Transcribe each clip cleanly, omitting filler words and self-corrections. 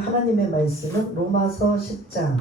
하나님의 말씀은 로마서 10장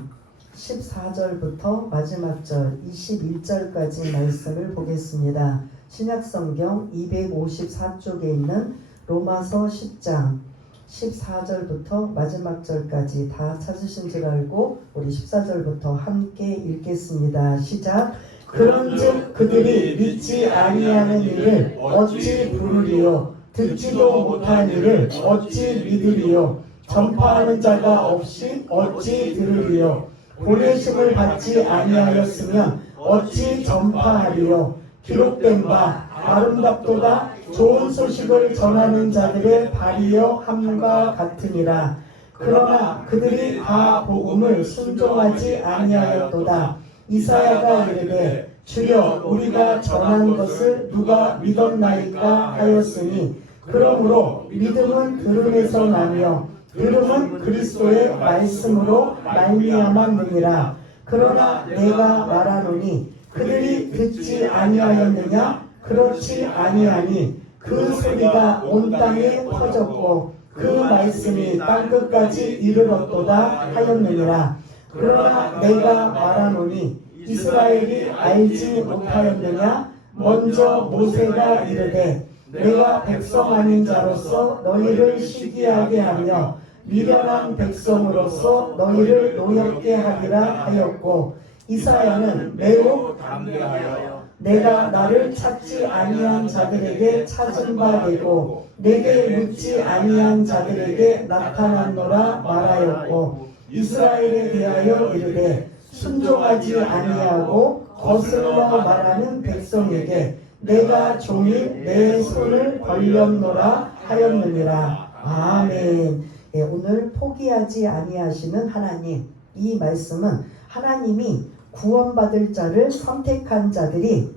14절부터 마지막 절 21절까지 말씀을 보겠습니다. 신약성경 254쪽에 있는 로마서 10장 14절부터 마지막 절까지 다 찾으신 줄 알고 우리 14절부터 함께 읽겠습니다. 시작. 그런즉 그들이 믿지 아니하는 일을 어찌 부르리요? 듣지도 못한 일을 어찌 믿으리요? 전파하는 자가 없이 어찌 들으리요? 보내심을 받지 아니하였으면 어찌 전파하리요? 기록된 바 아름답도다 좋은 소식을 전하는 자들의 발이여 함과 같으니라. 그러나 그들이 다 복음을 순종하지 아니하였도다. 이사야가 이르되 주여 우리가 전한 것을 누가 믿었나이까 하였으니 그러므로 믿음은 들음에서 나며 들음은 그리스도의 말씀으로 말미암았느니라. 그러나 내가 말하노니 그들이 듣지 아니하였느냐? 그렇지 아니하니 그 소리가 온 땅에 퍼졌고 그 말씀이 땅끝까지 이르렀도다 하였느니라. 그러나 내가 말하노니 이스라엘이 알지 못하였느냐? 먼저 모세가 이르되 내가 백성 아닌 자로서 너희를 시기하게 하며 미련한 백성으로서 너희를 노엽게 하리라 하였고, 이사야는 매우 담대하여 내가 나를 찾지 아니한 자들에게 찾은 바 되고 내게 묻지 아니한 자들에게 나타났노라 말하였고, 이스라엘에 대하여 이르되 순종하지 아니하고 거슬러 말하는 백성에게 내가 종일 내 손을 벌렸노라 하였느니라. 아멘. 오늘 포기하지 아니하시는 하나님, 이 말씀은 하나님이 구원받을 자를 선택한 자들이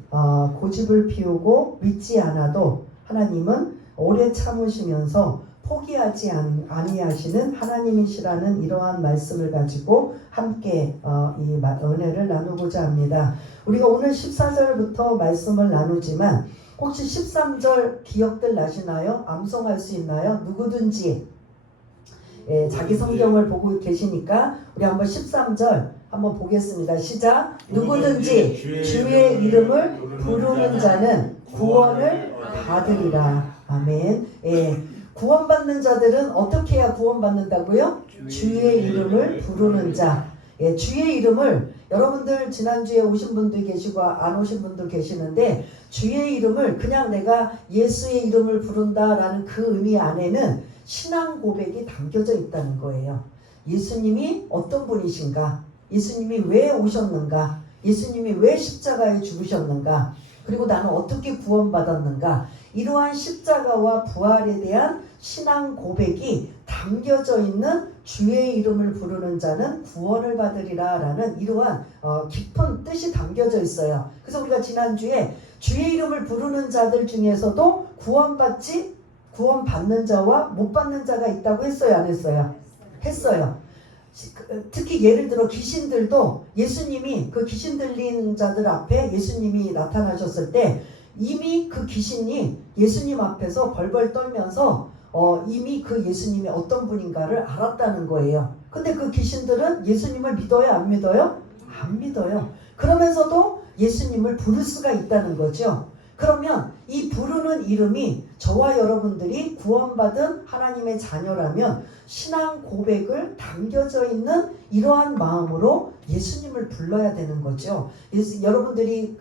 고집을 피우고 믿지 않아도 하나님은 오래 참으시면서 포기하지 아니하시는 하나님이시라는 이러한 말씀을 가지고 함께 이 은혜를 나누고자 합니다. 우리가 오늘 14절부터 말씀을 나누지만 혹시 13절 기억들 나시나요? 암송할 수 있나요? 누구든지 자기 성경을 보고 계시니까 우리 한번 13절 한번 보겠습니다. 시작. 누구든지 주의 이름을 부르는 자는 구원을 받으리라. 아멘. 구원받는 자들은 어떻게 해야 구원받는다고요? 주의 이름을 부르는 자. 주의 이름을 여러분들 지난주에 오신 분도 계시고 안 오신 분도 계시는데 주의 이름을 그냥 내가 예수의 이름을 부른다라는 그 의미 안에는 신앙 고백이 담겨져 있다는 거예요. 예수님이 어떤 분이신가? 예수님이 왜 오셨는가? 예수님이 왜 십자가에 죽으셨는가? 그리고 나는 어떻게 구원받았는가? 이러한 십자가와 부활에 대한 신앙 고백이 담겨져 있는 주의 이름을 부르는 자는 구원을 받으리라 라는 이러한 깊은 뜻이 담겨져 있어요. 그래서 우리가 지난주에 주의 이름을 부르는 자들 중에서도 구원받는 자와 못 받는 자가 있다고 했어요, 안 했어요? 했어요. 특히 예를 들어 귀신들도 예수님이 그 귀신 들린 자들 앞에 예수님이 나타나셨을 때 이미 그 귀신이 예수님 앞에서 벌벌 떨면서 이미 그 예수님이 어떤 분인가를 알았다는 거예요. 근데 그 귀신들은 예수님을 믿어요, 안 믿어요? 안 믿어요. 그러면서도 예수님을 부를 수가 있다는 거죠. 그러면 이 부르는 이름이 저와 여러분들이 구원받은 하나님의 자녀라면 신앙 고백을 담겨져 있는 이러한 마음으로 예수님을 불러야 되는 거죠. 여러분들이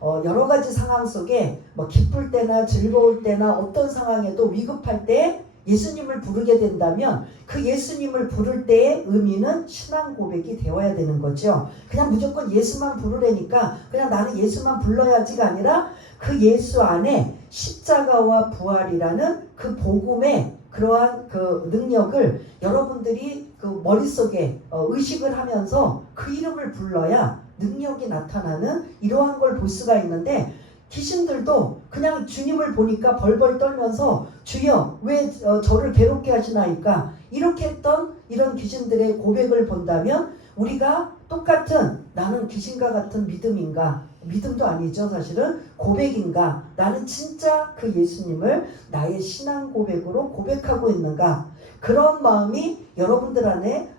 여러 가지 상황 속에 뭐 기쁠 때나 즐거울 때나 어떤 상황에도 위급할 때 예수님을 부르게 된다면 그 예수님을 부를 때의 의미는 신앙 고백이 되어야 되는 거죠. 그냥 무조건 예수만 부르려니까 그냥 나는 예수만 불러야지가 아니라 그 예수 안에 십자가와 부활이라는 그 복음의 그러한 그 능력을 여러분들이 그 머릿속에 의식을 하면서 그 이름을 불러야 능력이 나타나는 이러한 걸 볼 수가 있는데 귀신들도 그냥 주님을 보니까 벌벌 떨면서 주여 왜 저를 괴롭게 하시나이까 이렇게 했던 이런 귀신들의 고백을 본다면 우리가 똑같은 나는 귀신과 같은 믿음인가? 믿음도 아니죠. 사실은 고백인가? 나는 진짜 그 예수님을 나의 신앙 고백으로 고백하고 있는가? 그런 마음이 여러분들 안에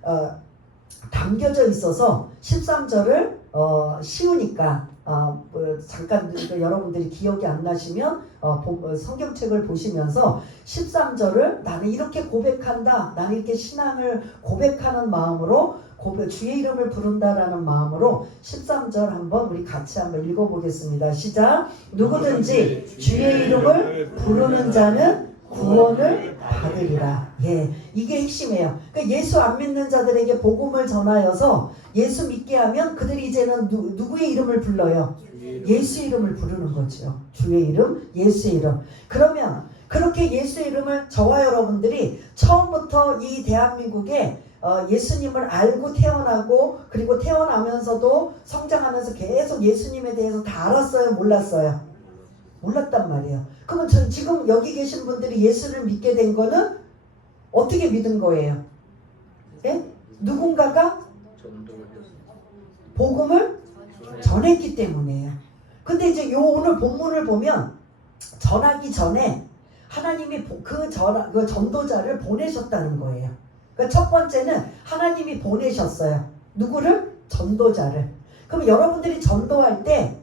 담겨져 있어서 13절을 쉬우니까 잠깐 여러분들이 기억이 안 나시면 성경책을 보시면서 13절을 나는 이렇게 고백한다. 나는 이렇게 신앙을 고백하는 마음으로 주의 이름을 부른다라는 마음으로 13절 한번 우리 같이 한번 읽어보겠습니다. 시작. 누구든지 주의 이름을 부르는 자는 구원을 받으리라. 예, 이게 핵심이에요. 그러니까 예수 안 믿는 자들에게 복음을 전하여서 예수 믿게 하면 그들이 이제는 누구의 이름을 불러요? 예수 이름을 부르는 거죠. 주의 이름, 예수의 이름. 그러면 그렇게 예수의 이름을 저와 여러분들이 처음부터 이 대한민국에 예수님을 알고 태어나고 그리고 태어나면서도 성장하면서 계속 예수님에 대해서 다 알았어요? 몰랐어요? 몰랐단 말이에요. 그러면 지금 여기 계신 분들이 예수를 믿게 된 거는 어떻게 믿은 거예요? 예? 누군가가 복음을 전했기 때문이에요. 근데 이제 오늘 본문을 보면 전하기 전에 하나님이 그 전도자를 보내셨다는 거예요. 그러니까 첫 번째는 하나님이 보내셨어요. 누구를? 전도자를. 그럼 여러분들이 전도할 때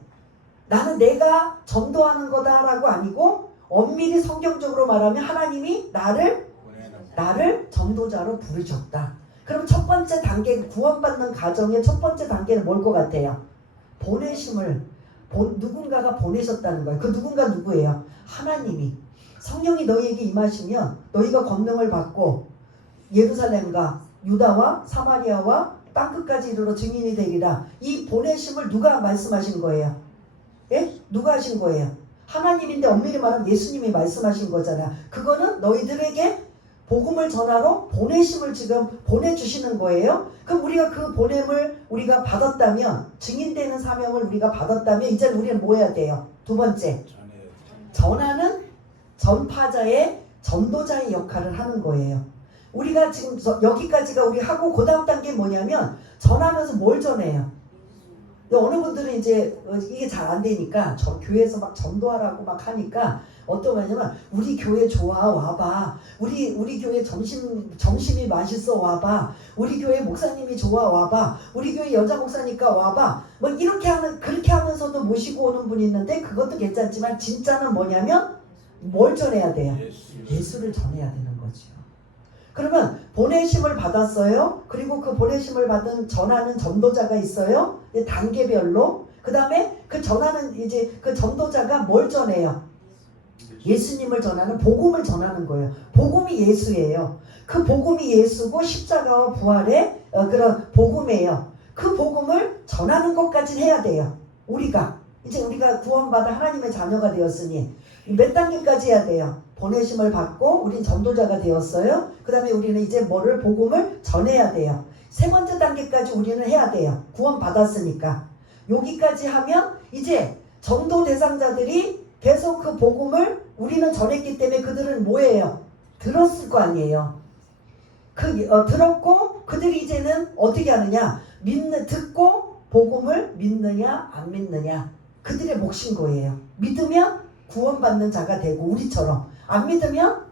나는 내가 전도하는 거다라고 아니고 엄밀히 성경적으로 말하면 하나님이 나를 전도자로 부르셨다. 그럼 첫 번째 단계, 구원받는 가정의 첫 번째 단계는 뭘 것 같아요? 보내심을 누군가가 보내셨다는 거예요. 그 누군가 누구예요? 하나님이. 성령이 너희에게 임하시면 너희가 권능을 받고 예루살렘과 유다와 사마리아와 땅끝까지 이르러 증인이 되리라. 이 보내심을 누가 말씀하신 거예요? 예? 누가 하신 거예요? 하나님인데 엄밀히 말하면 예수님이 말씀하신 거잖아. 그거는 너희들에게 복음을 전하러 보내심을 지금 보내주시는 거예요. 그럼 우리가 그 보냄을 우리가 받았다면, 증인되는 사명을 우리가 받았다면 이제 우리는 뭐 해야 돼요? 두 번째, 전하는 전파자의 전도자의 역할을 하는 거예요. 우리가 지금 여기까지가 우리 하고 그 다음 단계 뭐냐면 전하면서 뭘 전해요? 어느 분들은 이제 이게 잘 안 되니까 교회에서 막 전도하라고 막 하니까 어떤 거냐면 우리 교회 좋아 와봐. 우리 교회 점심이 맛있어 와봐. 우리 교회 목사님이 좋아 와봐. 우리 교회 여자 목사니까 와봐. 뭐 그렇게 하면서도 모시고 오는 분이 있는데 그것도 괜찮지만 진짜는 뭐냐면 뭘 전해야 돼요? 예수를 전해야 되는 거죠. 그러면 보내심을 받았어요. 그리고 그 보내심을 받은 전하는 전도자가 있어요. 단계별로. 그 다음에 그 전하는 이제 그 전도자가 뭘 전해요? 예수님을 전하는 복음을 전하는 거예요. 복음이 예수예요. 그 복음이 예수고 십자가와 부활의 그런 복음이에요. 그 복음을 전하는 것까지 해야 돼요. 우리가 구원받아 하나님의 자녀가 되었으니 몇 단계까지 해야 돼요? 보내심을 받고 우린 전도자가 되었어요. 그 다음에 우리는 이제 복음을 전해야 돼요. 세 번째 단계까지 우리는 해야 돼요. 구원 받았으니까. 여기까지 하면 이제 전도 대상자들이 계속 그 복음을 우리는 전했기 때문에 그들은 뭐예요? 들었을 거 아니에요. 들었고 그들이 이제는 어떻게 하느냐? 듣고 복음을 믿느냐 안 믿느냐. 그들의 몫인 거예요. 믿으면 구원받는 자가 되고 우리처럼 안 믿으면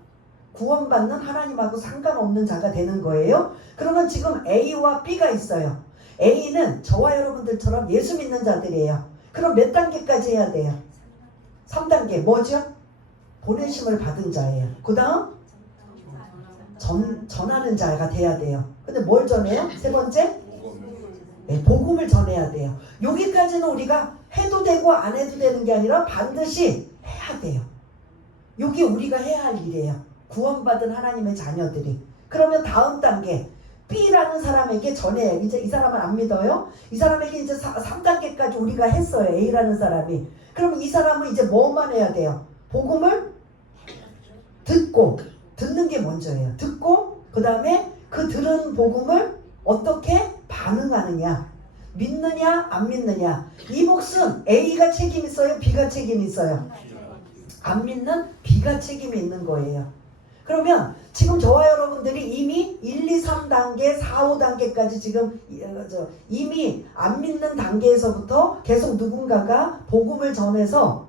구원받는 하나님하고 상관없는 자가 되는 거예요. 그러면 지금 A와 B가 있어요. A는 저와 여러분들처럼 예수 믿는 자들이에요. 그럼 몇 단계까지 해야 돼요? 3단계 뭐죠? 보내심을 받은 자예요. 그 다음 전하는 자가 돼야 돼요. 근데 뭘 전해요? 세 번째? 네, 복음을 전해야 돼요. 여기까지는 우리가 해도 되고 안 해도 되는 게 아니라 반드시 해야 돼요. 이게 우리가 해야 할 일이에요. 구원받은 하나님의 자녀들이. 그러면 다음 단계 B라는 사람에게 전해요. 이제 이 사람은 안 믿어요. 이 사람에게 이제 3단계까지 우리가 했어요. A라는 사람이. 그러면 이 사람은 이제 뭐만 해야 돼요? 복음을 듣는 게 먼저예요. 듣고 그 다음에 그 들은 복음을 어떻게 반응하느냐, 믿느냐 안 믿느냐. 이 몫은 A가 책임 있어요? B가 책임 있어요? 안 믿는 B가 책임이 있는 거예요. 그러면 지금 저와 여러분들이 이미 1, 2, 3단계, 4, 5단계까지 지금 이미 안 믿는 단계에서부터 계속 누군가가 복음을 전해서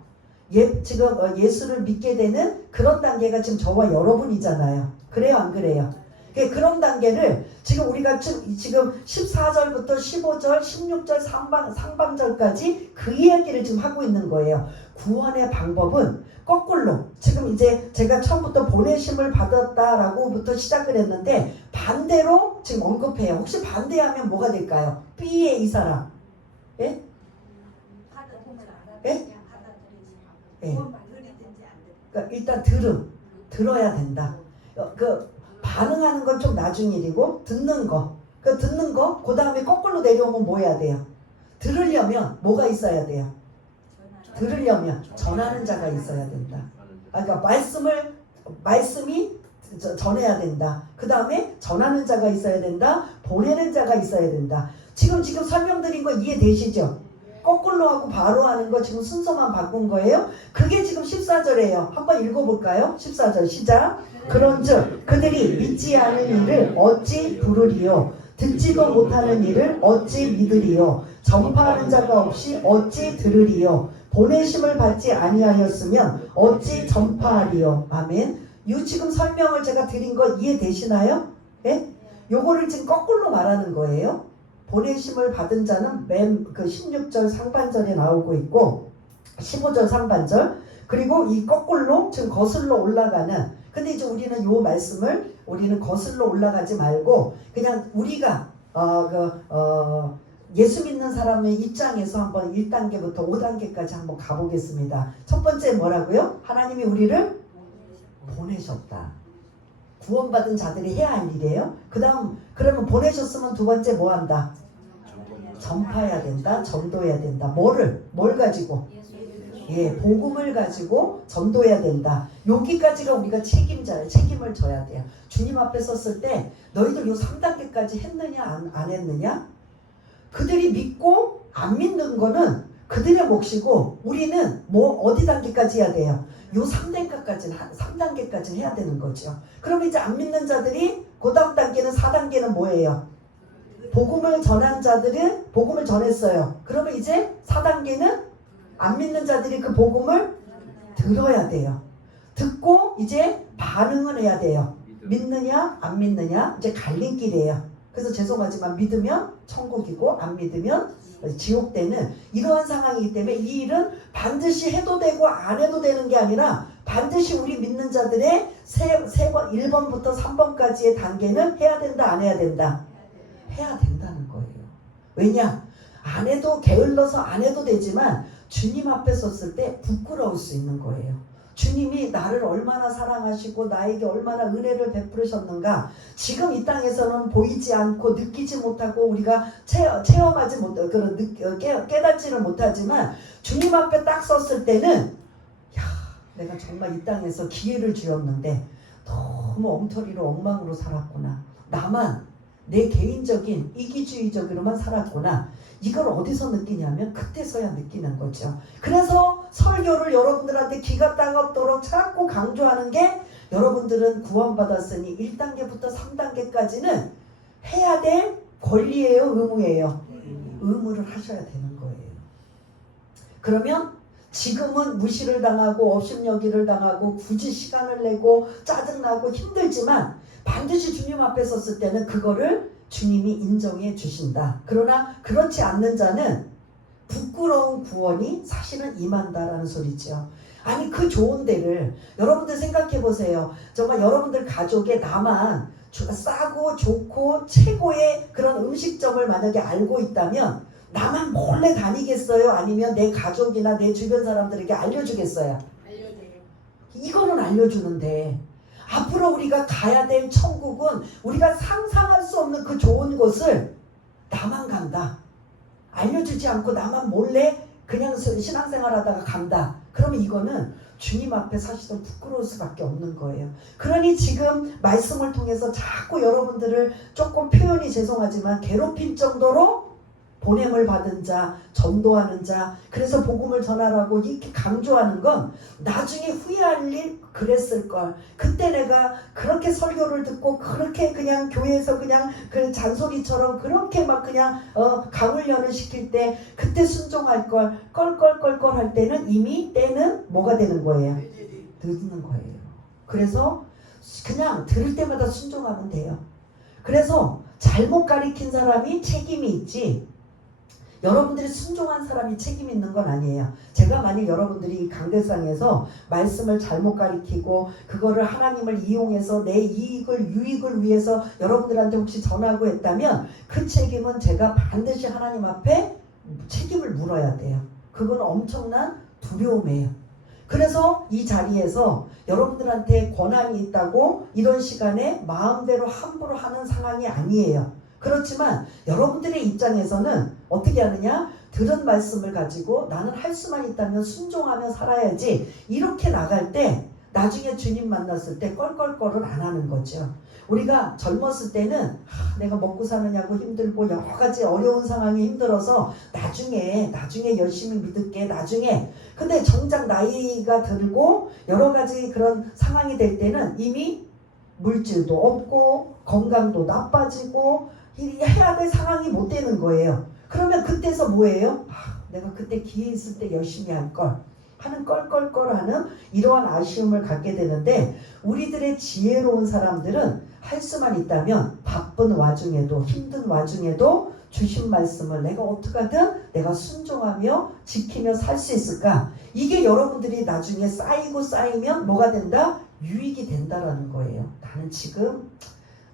지금 예수를 믿게 되는 그런 단계가 지금 저와 여러분이잖아요. 그래요, 안 그래요? 그런 단계를 지금 우리가 지금 14절부터 15절, 16절 상반절까지 그 이야기를 지금 하고 있는 거예요. 구원의 방법은 거꾸로 지금 이제 제가 처음부터 보내심을 받았다라고부터 시작을 했는데 반대로 지금 언급해요. 혹시 반대하면 뭐가 될까요? B의 이 사람. 예? 예? 예. 그러니까 일단 들어야 된다. 반응하는 건 좀 나중 일이고 듣는 거 그 다음에 거꾸로 내려오면 뭐 해야 돼요? 들으려면 뭐가 있어야 돼요? 들으려면 전하는 자가 있어야 된다. 그러니까 말씀이 전해야 된다. 그 다음에 전하는 자가 있어야 된다. 보내는 자가 있어야 된다. 지금 설명드린 거 이해되시죠? 거꾸로 하고 바로 하는 거 지금 순서만 바꾼 거예요. 그게 지금 14절이에요. 한번 읽어볼까요? 14절 시작. 그런즉 그들이 믿지 않은 이를 어찌 부르리요? 듣지도 못하는 이를 어찌 믿으리요? 전파하는 자가 없이 어찌 들으리요? 보내심을 받지 아니하였으면 어찌 전파하리요? 아멘. 이 지금 설명을 제가 드린 거 이해되시나요? 예? 요거를 지금 거꾸로 말하는 거예요. 보내심을 받은 자는 맨 그 16절 상반절에 나오고 있고 15절 상반절 그리고 이 거꾸로 지금 거슬러 올라가는 근데 이제 우리는 요 말씀을 우리는 거슬러 올라가지 말고 그냥 우리가 예수 믿는 사람의 입장에서 한번 1단계부터 5단계까지 한번 가보겠습니다. 첫 번째 뭐라고요? 하나님이 우리를 보내셨다. 구원받은 자들이 해야 할 일이에요. 그 다음 그러면 보내셨으면 두 번째 뭐 한다? 전파해야 된다. 전도해야 된다. 뭘 가지고? 예, 복음을 가지고 전도해야 된다. 여기까지가 우리가 책임자예요. 책임을 져야 돼요. 주님 앞에 섰을 때 너희들 요 3단계까지 했느냐 안 했느냐? 그들이 믿고 안 믿는 거는 그들의 몫이고 우리는 뭐 어디 단계까지 해야 돼요? 요 3단계까지는 해야 되는 거죠. 그럼 이제 안 믿는 자들이 그 다음 단계는 4단계는 뭐예요? 복음을 전한 자들은 복음을 전했어요. 그러면 이제 4단계는 안 믿는 자들이 그 복음을 들어야 돼요. 듣고 이제 반응을 해야 돼요. 믿느냐 안 믿느냐 이제 갈림길이에요. 그래서 죄송하지만 믿으면 천국이고 안 믿으면 지옥되는 이러한 상황이기 때문에 이 일은 반드시 해도 되고 안 해도 되는 게 아니라 반드시 우리 믿는 자들의 1번부터 3번까지의 단계는 해야 된다 안 해야 된다? 해야 된다는 거예요. 왜냐? 안 해도 게을러서 안 해도 되지만 주님 앞에 섰을 때 부끄러울 수 있는 거예요. 주님이 나를 얼마나 사랑하시고 나에게 얼마나 은혜를 베푸셨는가 지금 이 땅에서는 보이지 않고 느끼지 못하고 우리가 체험하지 못하고 깨닫지를 못하지만 주님 앞에 딱 섰을 때는 야 내가 정말 이 땅에서 기회를 주었는데 너무 엉터리로 엉망으로 살았구나. 나만 내 개인적인 이기주의적으로만 살았구나. 이걸 어디서 느끼냐면 그때서야 느끼는 거죠. 그래서 설교를 여러분들한테 기가 따갑도록 자꾸 강조하는 게 여러분들은 구원받았으니 1단계부터 3단계까지는 해야 될 권리예요, 의무예요? 의무를 하셔야 되는 거예요. 그러면 지금은 무시를 당하고 업신여기를 당하고 굳이 시간을 내고 짜증나고 힘들지만 반드시 주님 앞에 섰을 때는 그거를 주님이 인정해 주신다. 그러나 그렇지 않는 자는 부끄러운 구원이 사실은 임한다라는 소리죠. 아니 그 좋은 데를 여러분들 생각해 보세요. 정말 여러분들 가족에 나만 싸고 좋고 최고의 그런 음식점을 만약에 알고 있다면 나만 몰래 다니겠어요? 아니면 내 가족이나 내 주변 사람들에게 알려주겠어요? 알려줘요. 이거는 알려주는데 앞으로 우리가 가야 될 천국은 우리가 상상할 수 없는 그 좋은 곳을 나만 간다. 알려주지 않고 나만 몰래 그냥 신앙생활 하다가 간다. 그러면 이거는 주님 앞에 사실은 부끄러울 수밖에 없는 거예요. 그러니 지금 말씀을 통해서 자꾸 여러분들을 조금 표현이 죄송하지만 괴롭힐 정도로 보냄을 받은 자, 전도하는 자, 그래서 복음을 전하라고 이렇게 강조하는 건 나중에 후회할 일 그랬을걸. 그때 내가 그렇게 설교를 듣고 그렇게 그냥 교회에서 그냥 그 잔소리처럼 그렇게 막 그냥 강훈련을 시킬 때 그때 순종할 걸. 껄껄껄껄 할 때는 이미 때는 뭐가 되는 거예요? 늦는 거예요. 그래서 그냥 들을 때마다 순종하면 돼요. 그래서 잘못 가리킨 사람이 책임이 있지 여러분들이 순종한 사람이 책임 있는 건 아니에요. 제가 만약 여러분들이 강대상에서 말씀을 잘못 가리키고 그거를 하나님을 이용해서 내 유익을 위해서 여러분들한테 혹시 전하고 했다면 그 책임은 제가 반드시 하나님 앞에 책임을 물어야 돼요. 그건 엄청난 두려움이에요. 그래서 이 자리에서 여러분들한테 권한이 있다고 이런 시간에 마음대로 함부로 하는 상황이 아니에요. 그렇지만 여러분들의 입장에서는 어떻게 하느냐? 들은 말씀을 가지고 나는 할 수만 있다면 순종하며 살아야지 이렇게 나갈 때 나중에 주님 만났을 때 껄껄껄을 안 하는 거죠. 우리가 젊었을 때는 내가 먹고 사느냐고 힘들고 여러 가지 어려운 상황이 힘들어서 나중에 열심히 믿을게 나중에. 근데 정작 나이가 들고 여러 가지 그런 상황이 될 때는 이미 물질도 없고 건강도 나빠지고 해야 될 상황이 못 되는 거예요. 그러면 그때서 뭐예요? 내가 그때 기회 있을 때 열심히 할 걸 하는 껄껄껄 하는 이러한 아쉬움을 갖게 되는데 우리들의 지혜로운 사람들은 할 수만 있다면 바쁜 와중에도 힘든 와중에도 주신 말씀을 내가 어떻게 하든 내가 순종하며 지키며 살 수 있을까? 이게 여러분들이 나중에 쌓이면 뭐가 된다? 유익이 된다라는 거예요. 나는 지금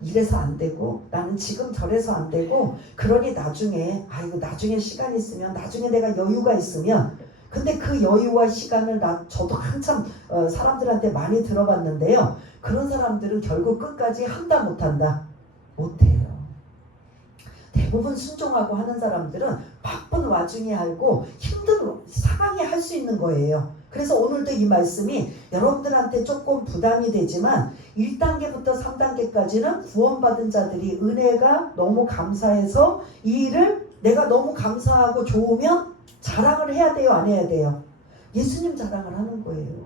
이래서 안 되고 나는 지금 저래서 안 되고 그러니 나중에 나중에 시간 있으면 나중에 내가 여유가 있으면 근데 그 여유와 시간을 저도 한참 사람들한테 많이 들어봤는데요. 그런 사람들은 결국 끝까지 한다 못한다? 못해요. 대부분 순종하고 하는 사람들은 바쁜 와중에 하고 힘든 상황에 할 수 있는 거예요. 그래서 오늘도 이 말씀이 여러분들한테 조금 부담이 되지만 1단계부터 3단계까지는 구원받은 자들이 은혜가 너무 감사해서 이 일을 내가 너무 감사하고 좋으면 자랑을 해야 돼요? 안 해야 돼요? 예수님 자랑을 하는 거예요.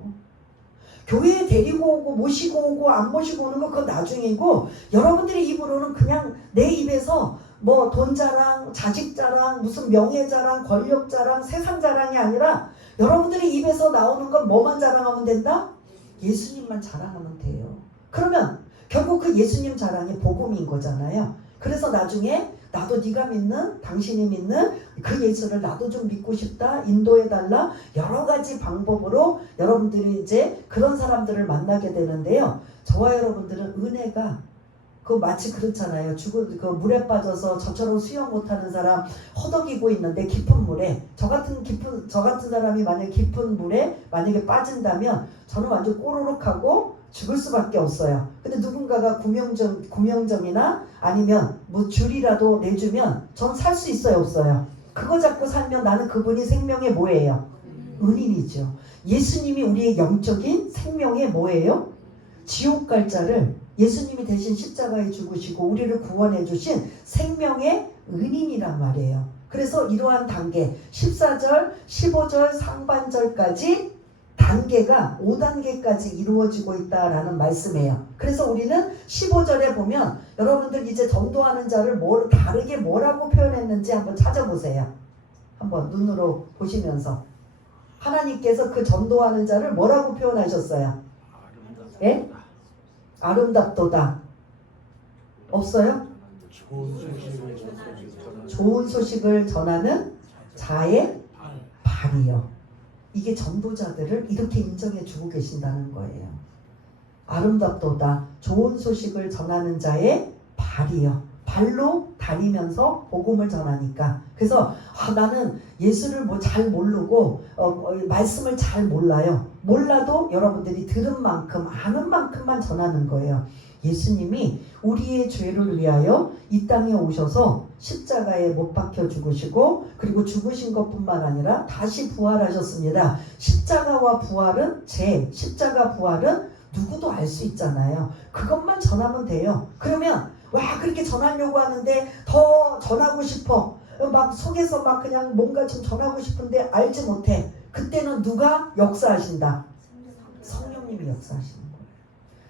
교회에 데리고 오고 모시고 오고 안 모시고 오는 건 그건 나중이고 여러분들의 입으로는 그냥 내 입에서 뭐 돈 자랑, 자식 자랑, 무슨 명예 자랑, 권력 자랑, 세상 자랑이 아니라 여러분들의 입에서 나오는 건 뭐만 자랑하면 된다? 예수님만 자랑하면 돼요. 그러면 결국 그 예수님 자랑이 복음인 거잖아요. 그래서 나중에 나도 네가 믿는 당신이 믿는 그 예수를 나도 좀 믿고 싶다 인도해달라 여러 가지 방법으로 여러분들이 이제 그런 사람들을 만나게 되는데요. 저와 여러분들은 은혜가 마치 그렇잖아요. 그 물에 빠져서 저처럼 수영 못하는 사람 허덕이고 있는데 깊은 물에 저 같은 사람이 만약에 깊은 물에 만약에 빠진다면 저는 완전 꼬르륵하고 죽을 수밖에 없어요. 근데 누군가가 구명정이나 아니면 뭐 줄이라도 내주면 전 살 수 있어요, 없어요? 그거 잡고 살면 나는 그분이 생명의 뭐예요? 은인이죠. 예수님이 우리의 영적인 생명의 뭐예요? 지옥 갈 자를 예수님이 대신 십자가에 죽으시고 우리를 구원해 주신 생명의 은인이란 말이에요. 그래서 이러한 단계 14절, 15절 상반절까지 단계가 5단계까지 이루어지고 있다라는 말씀이에요. 그래서 우리는 15절에 보면 여러분들 이제 전도하는 자를 다르게 뭐라고 표현했는지 한번 찾아보세요. 한번 눈으로 보시면서 하나님께서 그 전도하는 자를 뭐라고 표현하셨어요? 예? 아름답도다. 없어요? 좋은 소식을 전하는 자의 발이요. 이게 전도자들을 이렇게 인정해 주고 계신다는 거예요. 아름답도다. 좋은 소식을 전하는 자의 발이요. 발로 다니면서 복음을 전하니까. 그래서 나는 예수를 잘 모르고 말씀을 잘 몰라요. 몰라도 여러분들이 들은 만큼 아는 만큼만 전하는 거예요. 예수님이 우리의 죄를 위하여 이 땅에 오셔서 십자가에 못 박혀 죽으시고 그리고 죽으신 것뿐만 아니라 다시 부활하셨습니다. 십자가 부활은 누구도 알 수 있잖아요. 그것만 전하면 돼요. 그러면 그렇게 전하려고 하는데 더 전하고 싶어. 막 속에서 막 그냥 뭔가 좀 전하고 싶은데 알지 못해. 그때는 누가 역사하신다? 성령님이 역사하시는 거예요.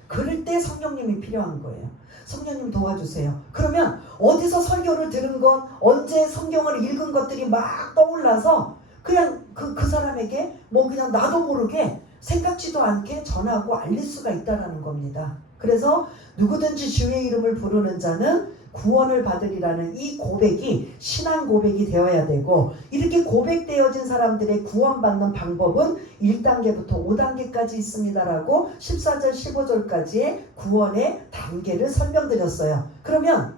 그럴 때 성령님이 필요한 거예요. 성령님 도와주세요. 그러면 어디서 설교를 들은 건, 언제 성경을 읽은 것들이 막 떠올라서 그냥 그 사람에게 뭐 그냥 나도 모르게 생각지도 않게 전하고 알릴 수가 있다는 겁니다. 그래서 누구든지 주의 이름을 부르는 자는 구원을 받으리라는 이 고백이 신앙 고백이 되어야 되고, 이렇게 고백되어진 사람들의 구원받는 방법은 1단계부터 5단계까지 있습니다라고 14절 15절까지의 구원의 단계를 설명드렸어요. 그러면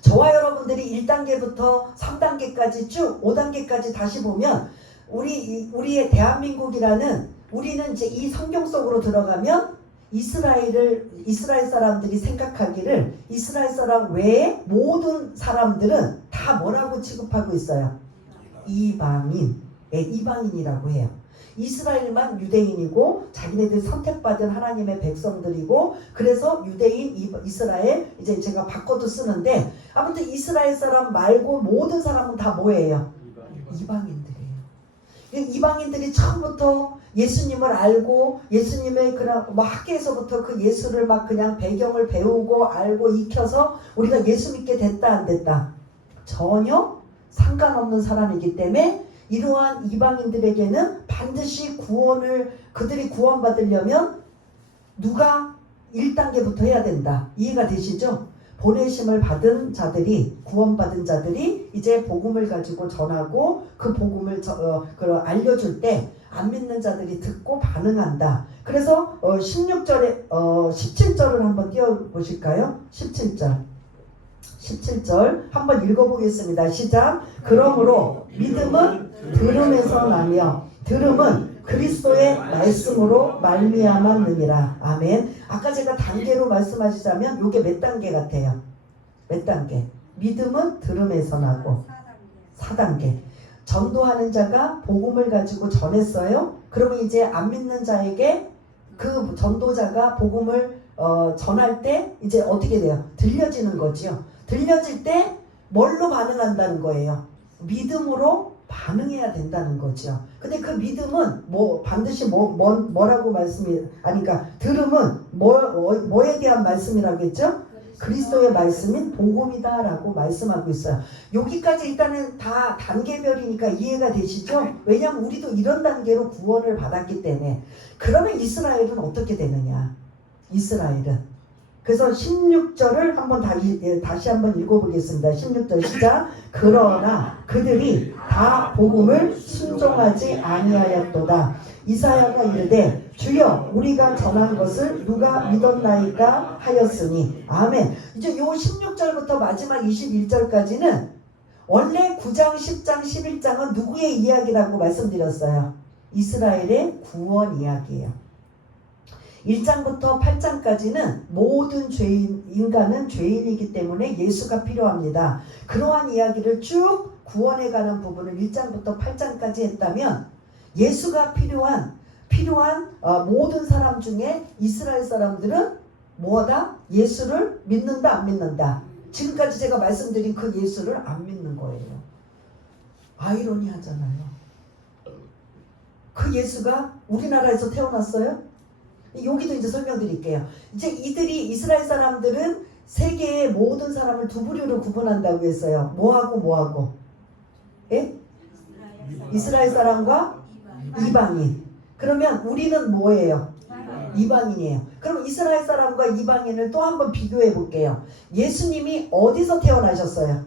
저와 여러분들이 1단계부터 3단계까지 쭉 5단계까지 다시 보면 우리의 대한민국이라는, 우리는 이제 이 성경 속으로 들어가면 이스라엘 사람들이 생각하기를 이스라엘 사람 외에 모든 사람들은 다 뭐라고 취급하고 있어요? 이방인. 이방인이라고 해요. 이스라엘만 유대인이고 자기네들 선택받은 하나님의 백성들이고, 그래서 유대인, 이스라엘, 이제 제가 바꿔도 쓰는데, 아무튼 이스라엘 사람 말고 모든 사람은 다 뭐예요? 이방인들이에요. 이방인들이 처음부터 예수님을 알고 예수님의 그런 뭐 학교에서부터 그 예수를 막 그냥 배경을 배우고 알고 익혀서 우리가 예수 믿게 됐다 안 됐다? 전혀 상관없는 사람이기 때문에 이러한 이방인들에게는 반드시 그들이 구원받으려면 누가 1단계부터 해야 된다. 이해가 되시죠? 보내심을 받은 자들이, 구원받은 자들이 이제 복음을 가지고 전하고 그 복음을 알려줄 때 안 믿는 자들이 듣고 반응한다. 그래서 17절을 한번 띄워보실까요? 17절 한번 읽어보겠습니다. 시작. 그러므로 믿음은 들음에서 나며 들음은 그리스도의 말씀으로 말미암았느니라. 아멘. 아까 제가 단계로 말씀하시자면 요게 몇 단계 같아요? 몇 단계? 믿음은 들음에서 나고 4단계. 전도하는 자가 복음을 가지고 전했어요. 그러면 이제 안 믿는 자에게 그 전도자가 복음을 전할 때 이제 어떻게 돼요? 들려지는 거죠. 들려질 때 뭘로 반응한다는 거예요? 믿음으로 반응해야 된다는 거죠. 근데 그 믿음은 반드시 뭐라고 그러니까 들음은 뭐에 대한 말씀이라고 했죠? 그리스도의 말씀인 복음이다라고 말씀하고 있어요. 여기까지 일단은 다 단계별이니까 이해가 되시죠? 왜냐하면 우리도 이런 단계로 구원을 받았기 때문에. 그러면 이스라엘은 어떻게 되느냐? 이스라엘은. 그래서 16절을 한번 다시 한번 읽어보겠습니다. 16절 시작. 그러나 그들이 다 복음을 순종하지 아니하였도다. 이사야가 이르되 주여 우리가 전한 것을 누가 믿었나이까 하였으니. 아멘. 이제 요 16절부터 마지막 21절까지는 원래 9장, 10장, 11장은 누구의 이야기라고 말씀드렸어요? 이스라엘의 구원 이야기예요. 1장부터 8장까지는 모든 인간은 죄인이기 때문에 예수가 필요합니다. 그러한 이야기를 쭉 구원해가는 부분을 1장부터 8장까지 했다면, 예수가 필요한 모든 사람 중에 이스라엘 사람들은 뭐다? 예수를 믿는다 안 믿는다? 지금까지 제가 말씀드린 그 예수를 안 믿는 거예요. 아이러니하잖아요. 그 예수가 우리나라에서 태어났어요? 여기도 이제 설명드릴게요. 이제 이스라엘 사람들은 세계의 모든 사람을 두 부류로 구분한다고 했어요. 뭐하고? 예? 이스라엘 사람과 이방인. 그러면 우리는 뭐예요? 이방인이에요. 그럼 이스라엘 사람과 이방인을 또 한번 비교해 볼게요. 예수님이 어디서 태어나셨어요?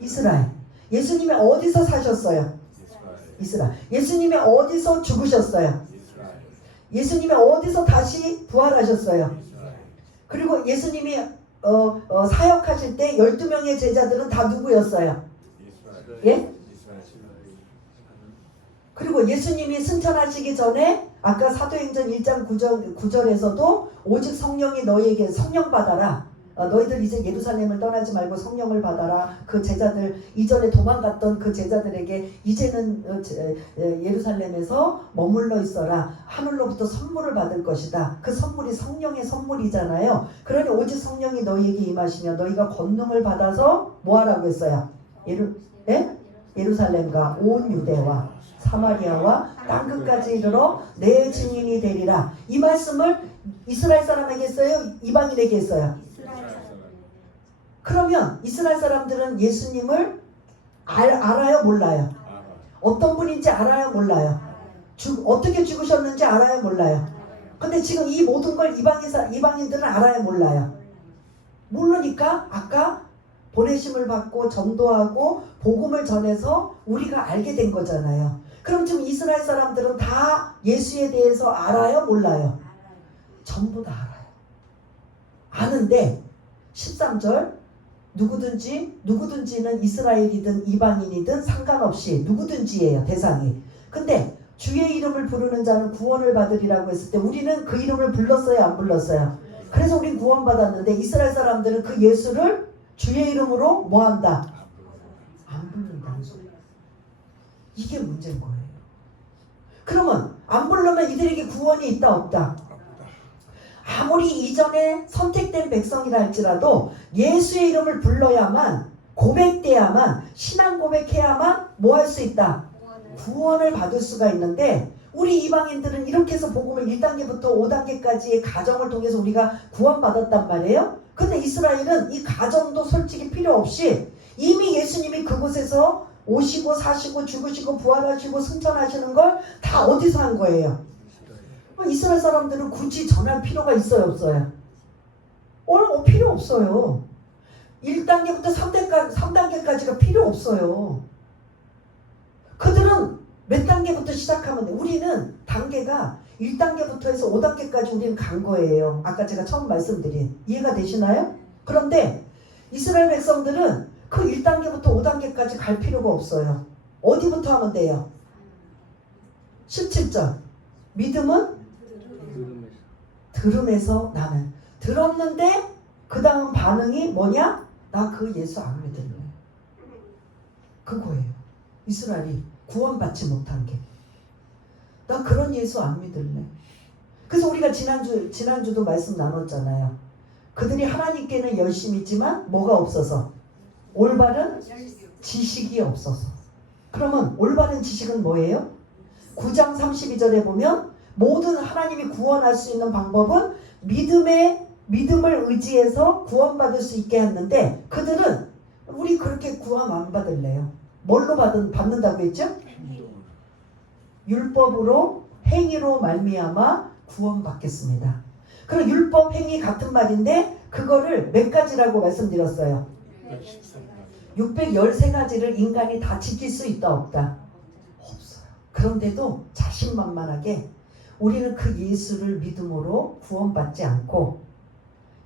이스라엘. 예수님이 어디서 사셨어요? 이스라엘. 예수님이 어디서 죽으셨어요? 예수님이 어디서 다시 부활하셨어요? 그리고 예수님이 사역하실 때 12명의 제자들은 다 누구였어요? 예? 그리고 예수님이 승천하시기 전에 아까 사도행전 1장 9절에서도 오직 성령이 너희에게 성령 받아라. 너희들 이제 예루살렘을 떠나지 말고 성령을 받아라. 그 제자들, 이전에 도망갔던 그 제자들에게 이제는 예루살렘에서 머물러 있어라. 하늘로부터 선물을 받을 것이다. 그 선물이 성령의 선물이잖아요. 그러니 오직 성령이 너희에게 임하시며 너희가 권능을 받아서 뭐 하라고 했어요? 예? 예루살렘과 온 유대와 사마리아와 땅끝까지 이르러 내 증인이 되리라. 이 말씀을 이스라엘 사람에게 했어요? 이방인에게 했어요? 그러면 이스라엘 사람들은 예수님을 알아요? 몰라요? 어떤 분인지 알아요? 몰라요? 어떻게 죽으셨는지 알아요? 몰라요? 근데 지금 이 모든 걸 이방인들은 알아요? 몰라요? 모르니까 아까 보내심을 받고 전도하고 복음을 전해서 우리가 알게 된 거잖아요. 그럼 지금 이스라엘 사람들은 다 예수에 대해서 알아요? 몰라요? 전부 다 알아요. 아는데 13절 누구든지는 이스라엘이든 이방인이든 상관없이 누구든지예요, 대상이. 근데 주의 이름을 부르는 자는 구원을 받으리라고 했을 때 우리는 그 이름을 불렀어요, 안 불렀어요? 그래서 우린 구원받았는데 이스라엘 사람들은 그 예수를 주의 이름으로 뭐한다? 안 부른다는 소리. 이게 문제인 거예요. 그러면 안 부르면 이들에게 구원이 있다 없다? 아무리 이전에 선택된 백성이라 할지라도 예수의 이름을 불러야만, 고백돼야만, 신앙 고백해야만 뭐 할 수 있다? 구원을 받을 수가 있는데 우리 이방인들은 이렇게 해서 복음을 1단계부터 5단계까지의 과정을 통해서 우리가 구원받았단 말이에요. 근데 이스라엘은 이 과정도 솔직히 필요 없이 이미 예수님이 그곳에서 오시고 사시고 죽으시고 부활하시고 승천하시는 걸 다 어디서 한 거예요? 이스라엘 사람들은 굳이 전할 필요가 있어요, 없어요? 필요 없어요. 1단계부터 3단계까지가 필요 없어요. 그들은 몇 단계부터 시작하면 돼. 우리는 단계가 1단계부터 해서 5단계까지 우리는 간 거예요. 아까 제가 처음 말씀드린. 이해가 되시나요? 그런데 이스라엘 백성들은 그 1단계부터 5단계까지 갈 필요가 없어요. 어디부터 하면 돼요? 17절. 믿음은 들음에서 나는. 들었는데 그 다음 반응이 뭐냐? 나 그 예수 안 믿을래. 그거예요. 이스라엘이 구원받지 못한 게. 나 그런 예수 안 믿을래. 그래서 우리가 지난주도 말씀 나눴잖아요. 그들이 하나님께는 열심히 있지만 뭐가 없어서? 올바른 지식이 없어서. 그러면 올바른 지식은 뭐예요? 9장 32절에 보면 모든 하나님이 구원할 수 있는 방법은 믿음을 의지해서 구원받을 수 있게 했는데 그들은 우리 그렇게 구원 안 받을래요. 뭘로 받는다고 했죠? 율법으로 행위로 말미암아 구원받겠습니다. 그럼 율법 행위 같은 말인데 그거를 몇 가지라고 말씀드렸어요? 613가지를 인간이 다 지킬 수 있다 없다? 없어요. 그런데도 자신만만하게 우리는 그 예수를 믿음으로 구원받지 않고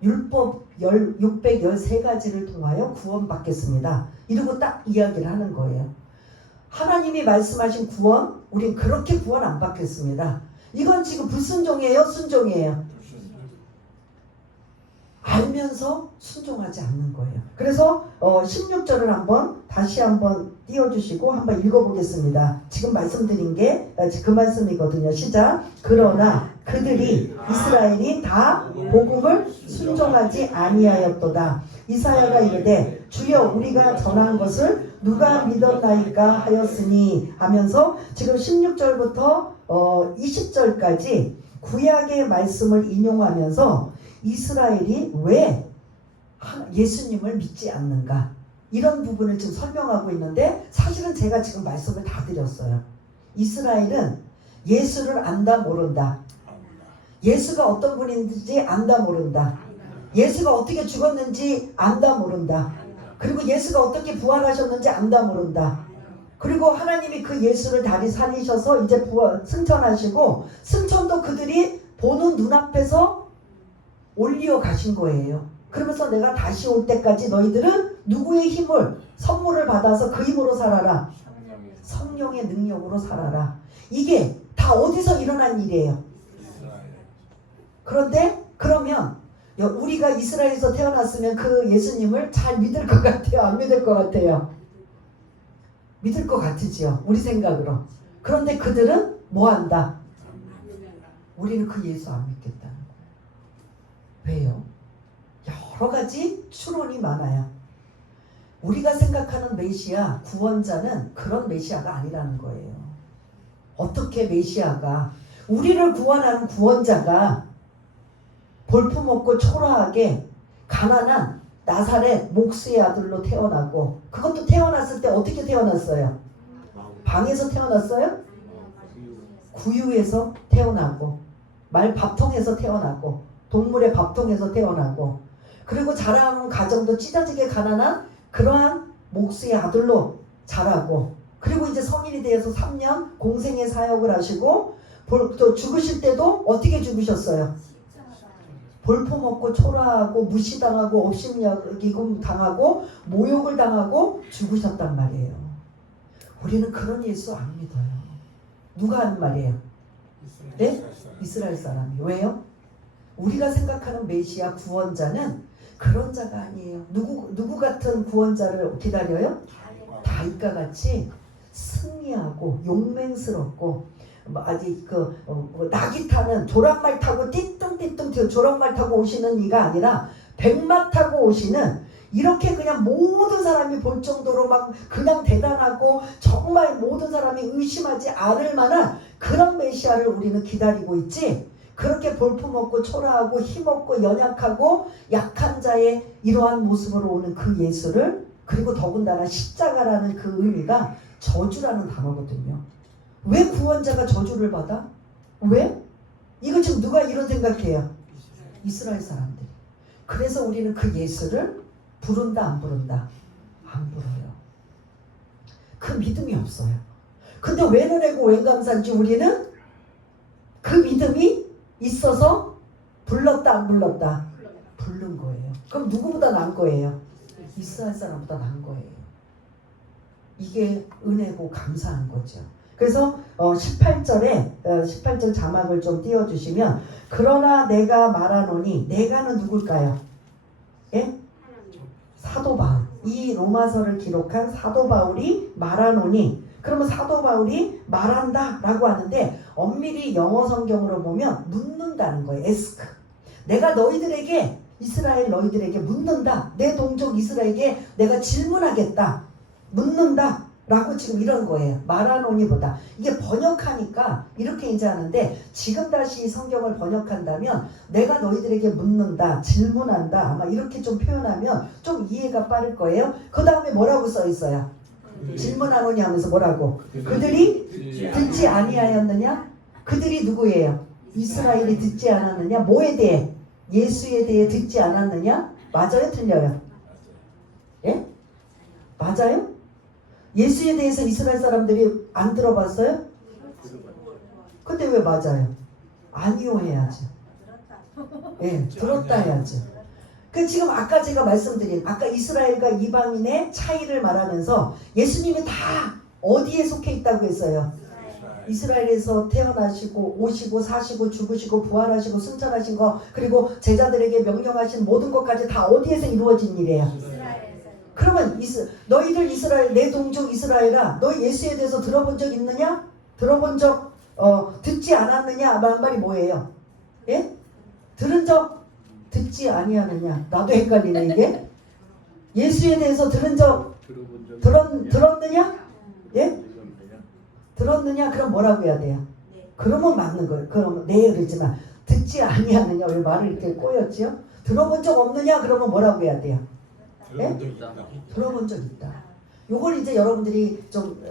율법 613가지를 통하여 구원받겠습니다. 이러고 딱 이야기를 하는 거예요. 하나님이 말씀하신 구원, 우린 그렇게 구원 안 받겠습니다. 이건 지금 불순종이에요? 순종이에요? 알면서 순종하지 않는 거예요. 그래서 16절을 다시 한번 띄워주시고 한번 읽어보겠습니다. 지금 말씀드린 게 그 말씀이거든요. 시작. 그러나 그들이 이스라엘이 다 복음을 순종하지 아니하였도다. 이사야가 이르되 주여 우리가 전한 것을 누가 믿었나이까 하였으니 하면서 지금 16절부터 20절까지 구약의 말씀을 인용하면서 이스라엘이 왜 예수님을 믿지 않는가 이런 부분을 지금 설명하고 있는데 사실은 제가 지금 말씀을 다 드렸어요. 이스라엘은 예수를 안다 모른다. 예수가 어떤 분인지 안다 모른다. 예수가 어떻게 죽었는지 안다 모른다. 그리고 예수가 어떻게 부활하셨는지 안다 모른다. 그리고 하나님이 그 예수를 다시 살리셔서 이제 승천하시고 승천도 그들이 보는 눈앞에서 올리어 가신 거예요. 그러면서 내가 다시 올 때까지 너희들은 누구의 힘을 선물을 받아서 그 힘으로 살아라. 성령의 능력으로 살아라. 이게 다 어디서 일어난 일이에요? 그런데 그러면 우리가 이스라엘에서 태어났으면 그 예수님을 잘 믿을 것 같아요? 안 믿을 것 같아요? 믿을 것 같으지요. 우리 생각으로. 그런데 그들은 뭐 한다? 우리는 그 예수 안 믿겠다는 거예요. 왜요? 여러 가지 추론이 많아요. 우리가 생각하는 메시아, 구원자는 그런 메시아가 아니라는 거예요. 어떻게 메시아가, 우리를 구원하는 구원자가 볼품없고 초라하게 가난한 나사렛 목수의 아들로 태어나고, 그것도 태어났을 때 어떻게 태어났어요? 방에서 태어났어요? 구유에서 태어나고, 말 밥통에서 태어나고, 동물의 밥통에서 태어나고, 그리고 자라는 가정도 찢어지게 가난한 그러한 목수의 아들로 자라고, 그리고 이제 성인이 되어서 3년 공생의 사역을 하시고, 또 죽으실 때도 어떻게 죽으셨어요? 볼품없고 초라하고 무시당하고 업심여기고 당하고 모욕을 당하고 죽으셨단 말이에요. 우리는 그런 예수 안 믿어요. 누가 하는 말이에요? 네? 이스라엘 사람이. 왜요? 우리가 생각하는 메시아 구원자는 그런 자가 아니에요. 누구 같은 구원자를 기다려요? 다윗과 같이 승리하고 용맹스럽고, 아직 낙이 타는 조랑말 타고 띠뚱띠뚱 조랑말 타고 오시는 이가 아니라 백마 타고 오시는, 이렇게 그냥 모든 사람이 볼 정도로 막 그냥 대단하고 정말 모든 사람이 의심하지 않을 만한 그런 메시아를 우리는 기다리고 있지, 그렇게 볼품없고 초라하고 힘없고 연약하고 약한 자의 이러한 모습으로 오는 그 예수를, 그리고 더군다나 십자가라는 그 의미가 저주라는 단어거든요. 왜 구원자가 저주를 받아? 왜? 이거 지금 누가 이런 생각해요? 이스라엘 사람들이. 그래서 우리는 그 예수를 부른다 안 부른다? 안 불어요. 그 믿음이 없어요. 근데 왜 은혜고 왜 감사인지 우리는 그 믿음이 있어서 불렀다 안 불렀다? 부른 거예요. 그럼 누구보다 난 거예요? 이스라엘 사람보다 난 거예요. 이게 은혜고 감사한 거죠. 그래서 18절에 18절 자막을 좀 띄워주시면, 그러나 내가 말하노니, 내가는 누굴까요? 예? 사도 바울. 이 로마서를 기록한 사도 바울이 말하노니, 그러면 사도 바울이 말한다 라고 하는데, 엄밀히 영어 성경으로 보면 묻는다는 거예요. 에스크. 내가 너희들에게, 이스라엘 너희들에게 묻는다. 내 동족 이스라엘에게 내가 질문하겠다. 묻는다 라고 지금 이런 거예요. 말하노니보다. 이게 번역하니까 이렇게 이제 하는데, 지금 다시 성경을 번역한다면 내가 너희들에게 묻는다, 질문한다, 아마 이렇게 좀 표현하면 좀 이해가 빠를 거예요. 그 다음에 뭐라고 써 있어요? 질문하노니 하면서 뭐라고? 그들이 듣지 아니하였느냐? 그들이 누구예요? 이스라엘이 듣지 않았느냐? 뭐에 대해? 예수에 대해 듣지 않았느냐? 맞아요? 틀려요? 예? 맞아요? 예수에 대해서 이스라엘 사람들이 안 들어봤어요? 근데 왜 맞아요? 아니요 해야죠. 예, 들었다 해야죠. 그 지금 아까 제가 말씀드린, 아까 이스라엘과 이방인의 차이를 말하면서 예수님이 다 어디에 속해 있다고 했어요? 이스라엘에서 태어나시고 오시고 사시고 죽으시고 부활하시고 승천하신 거, 그리고 제자들에게 명령하신 모든 것까지 다 어디에서 이루어진 일이에요? 그러면 너희들 이스라엘, 내 동족 이스라엘아, 너희 예수에 대해서 들어본 적 있느냐? 들어본 적 듣지 않았느냐? 말이 뭐예요? 예? 들은 적 듣지 아니하느냐? 나도 헷갈리네 이게. 예수에 대해서 들은 적 들었느냐? 예? 들었느냐? 그럼 뭐라고 해야 돼요? 그러면 맞는 거예요. 그러면 네 그러지만 듣지 아니하느냐? 왜 말을 이렇게 꼬였지요? 들어본 적 없느냐? 그러면 뭐라고 해야 돼요? 예? 들어본 적 있다. 요걸 이제 여러분들이 좀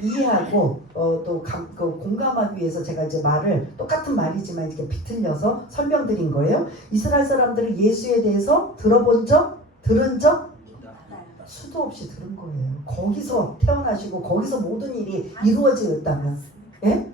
이해하고 또 공감하기 위해서 제가 이제 말을, 똑같은 말이지만 이렇게 비틀려서 설명드린 거예요. 이스라엘 사람들은 예수에 대해서 들어본 적, 들은 적 수도 없이 들은 거예요. 거기서 태어나시고 거기서 모든 일이 이루어졌다면, 예?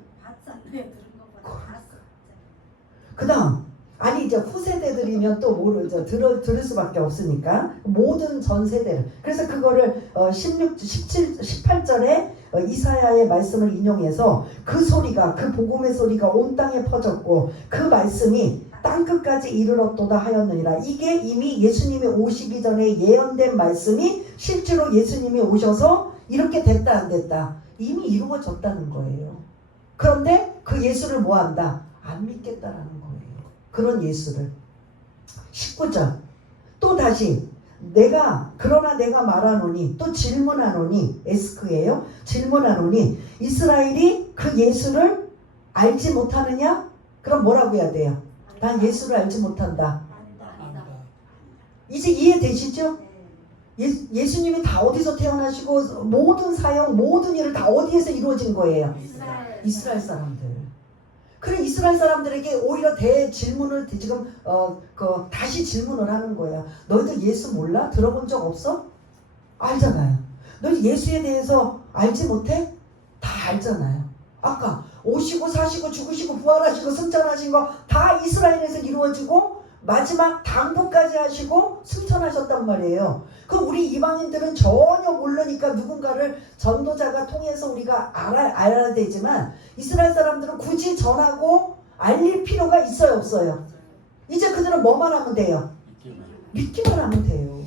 그 다음, 아니 이제 후세대들이면 또 모르죠. 들을 수밖에 없으니까 모든 전 세대를. 그래서 그거를 18절에 이사야의 말씀을 인용해서 그 소리가, 그 복음의 소리가 온 땅에 퍼졌고 그 말씀이 땅끝까지 이르렀도다 하였느니라. 이게 이미 예수님이 오시기 전에 예언된 말씀이 실제로 예수님이 오셔서 이렇게 됐다 안 됐다? 이미 이루어졌다는 거예요. 그런데 그 예수를 뭐한다? 안 믿겠다라는 거예요. 그런 예수를. 19절 또 다시 그러나 내가 말하노니, 또 질문하노니, 에스크예요. 질문하노니, 이스라엘이 그 예수를 알지 못하느냐? 그럼 뭐라고 해야 돼요? 난 예수를 알지 못한다. 이제 이해되시죠? 예수님이 다 어디서 태어나시고 모든 사역, 모든 일을 다 어디에서 이루어진 거예요? 이스라엘 사람들. 그래, 이스라엘 사람들에게 오히려 대질문을 지금 다시 질문을 하는 거예요. 너희들 예수 몰라? 들어본 적 없어? 알잖아요. 너희 예수에 대해서 알지 못해? 다 알잖아요. 아까 오시고 사시고 죽으시고 부활하시고 승천하신 거 다 이스라엘에서 이루어지고 마지막 당부까지 하시고 승천하셨단 말이에요. 그럼 우리 이방인들은 전혀 모르니까 누군가를 전도자가 통해서 우리가 알아야 되지만 이스라엘 사람들은 굳이 전하고 알릴 필요가 있어요, 없어요? 이제 그들은 뭐만 하면 돼요? 믿기만 하면 돼요.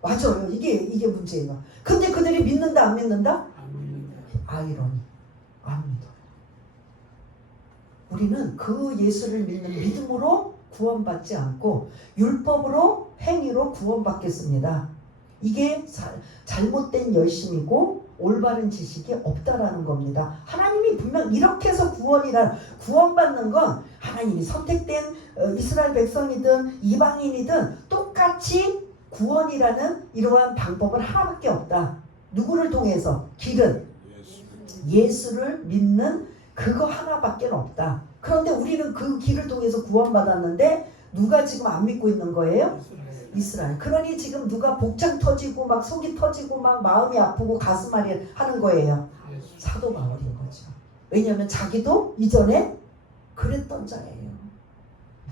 맞아요. 이게 문제예요. 근데 그들이 믿는다, 안 믿는다? 아이러니. 안 믿어요. 우리는 그 예수를 믿는 믿음으로 구원받지 않고 율법으로 행위로 구원받겠습니다. 이게 잘못된 열심이고 올바른 지식이 없다라는 겁니다. 하나님이 분명 이렇게 해서 구원받는 건 하나님이 선택된 이스라엘 백성이든 이방인이든 똑같이 구원이라는 이러한 방법은 하나밖에 없다. 누구를 통해서? 길은 예수를 믿는 그거 하나밖에 없다. 그런데 우리는 그 길을 통해서 구원받았는데 누가 지금 안 믿고 있는 거예요? 이스라엘. 그러니 지금 누가 복장 터지고 막 속이 터지고 막 마음이 아프고 가슴앓이 하는 거예요? 사도 바울인 거죠. 왜냐하면 자기도 이전에 그랬던 자예요.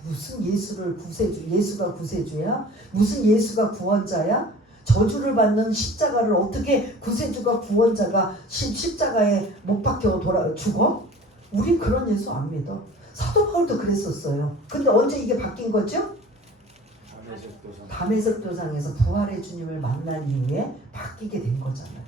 무슨 예수가 구세주야? 무슨 예수가 구원자야? 저주를 받는 십자가를 어떻게 구세주가 구원자가 십자가에 못 박혀 죽어? 우린 그런 예수 안 믿어. 사도 바울도 그랬었어요. 근데 언제 이게 바뀐 거죠? 담에색 도상에서 부활의 주님을 만난 이후에 바뀌게 된 거잖아요.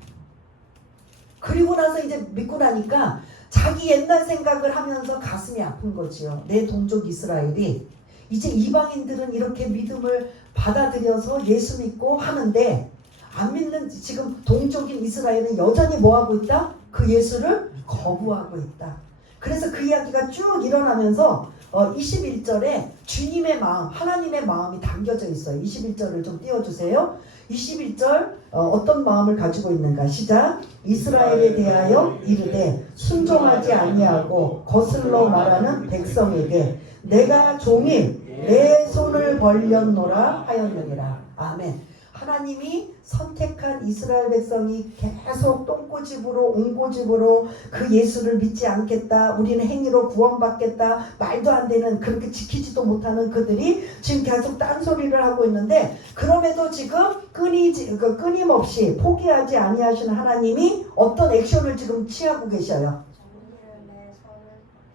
그리고 나서 이제 믿고 나니까 자기 옛날 생각을 하면서 가슴이 아픈 거지요. 내 동족 이스라엘이 이제 이방인들은 이렇게 믿음을 받아들여서 예수 믿고 하는데 안 믿는 지금 동족인 이스라엘은 여전히 뭐하고 있다? 그 예수를 거부하고 있다. 그래서 그 이야기가 쭉 일어나면서 21절에 주님의 마음, 하나님의 마음이 담겨져 있어요. 21절을 좀 띄워주세요. 21절 어떤 마음을 가지고 있는가? 시작. 이스라엘에 대하여 이르되 순종하지 아니하고 거슬러 말하는 백성에게 내가 종일 내 손을 벌렸노라 하였느니라. 아멘. 하나님이 선택한 이스라엘 백성이 계속 똥꼬집으로 옹고집으로 그 예수를 믿지 않겠다. 우리는 행위로 구원받겠다. 말도 안 되는 그렇게 지키지도 못하는 그들이 지금 계속 딴소리를 하고 있는데 그럼에도 지금 끊임없이 포기하지 아니하시는 하나님이 어떤 액션을 지금 취하고 계셔요.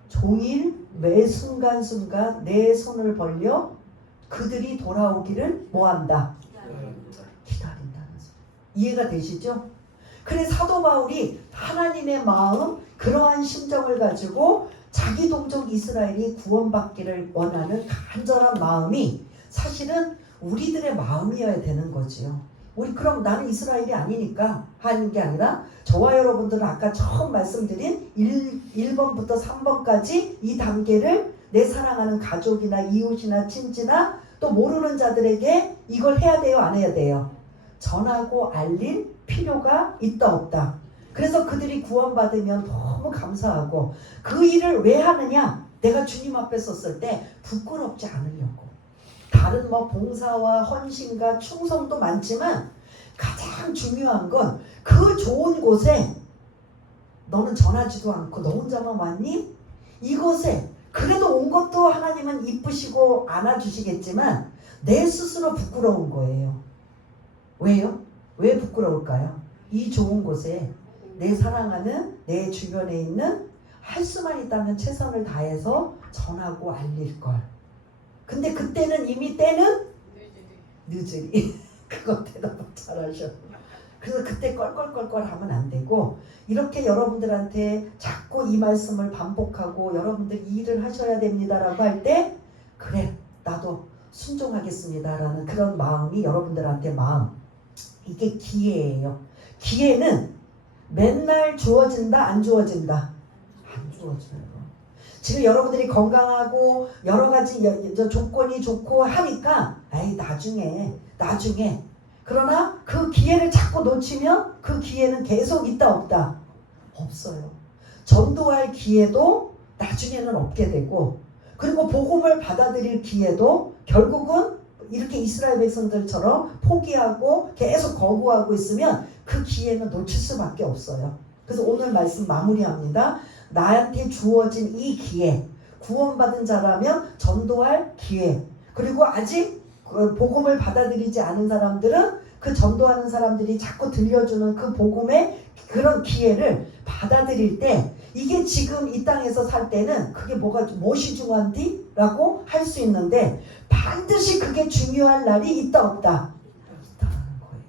종일 매 순간순간 내 손을 벌려 그들이 돌아오기를 뭐한다? 기다린다는 소리. 이해가 되시죠? 그래 사도 바울이 하나님의 마음 그러한 심정을 가지고 자기 동족 이스라엘이 구원받기를 원하는 간절한 마음이 사실은 우리들의 마음이어야 되는 거지요. 우리 그럼 나는 이스라엘이 아니니까 하는 게 아니라 저와 여러분들은 아까 처음 말씀드린 1번부터 3번까지 이 단계를 내 사랑하는 가족이나 이웃이나 친지나 또 모르는 자들에게 이걸 해야 돼요? 안 해야 돼요? 전하고 알릴 필요가 있다 없다. 그래서 그들이 구원받으면 너무 감사하고 그 일을 왜 하느냐? 내가 주님 앞에 섰을 때 부끄럽지 않으려고. 다른 봉사와 헌신과 충성도 많지만 가장 중요한 건 그 좋은 곳에 너는 전하지도 않고 너 혼자만 왔니? 이곳에 그래도 온 것도 하나님은 이쁘시고 안아주시겠지만 내 스스로 부끄러운 거예요. 왜요? 왜 부끄러울까요? 이 좋은 곳에 내 사랑하는 내 주변에 있는 할 수만 있다면 최선을 다해서 전하고 알릴 걸. 근데 그때는 이미 때는 늦으리. 그거 대답 잘하셔. 그래서 그때 껄껄껄껄 하면 안 되고 이렇게 여러분들한테 자꾸 이 말씀을 반복하고 여러분들 이 일을 하셔야 됩니다라고 할 때 그래 나도 순종하겠습니다라는 그런 마음이 여러분들한테 이게 기회예요. 기회는 맨날 주어진다, 안 주어진다? 안 주어져요. 지금 여러분들이 건강하고 여러 가지 조건이 좋고 하니까 나중에 그러나 그 기회를 자꾸 놓치면 그 기회는 계속 있다 없다? 없어요. 전도할 기회도 나중에는 없게 되고, 그리고 복음을 받아들일 기회도 결국은 이렇게 이스라엘 백성들처럼 포기하고 계속 거부하고 있으면 그 기회는 놓칠 수밖에 없어요. 그래서 오늘 말씀 마무리합니다. 나한테 주어진 이 기회, 구원받은 자라면 전도할 기회, 그리고 아직 복음을 받아들이지 않은 사람들은 그 전도하는 사람들이 자꾸 들려주는 그 복음의 그런 기회를 받아들일 때, 이게 지금 이 땅에서 살 때는 그게 무엇이 중요한디? 라고 할 수 있는데, 반드시 그게 중요할 날이 있다 없다? 있다는 거예요.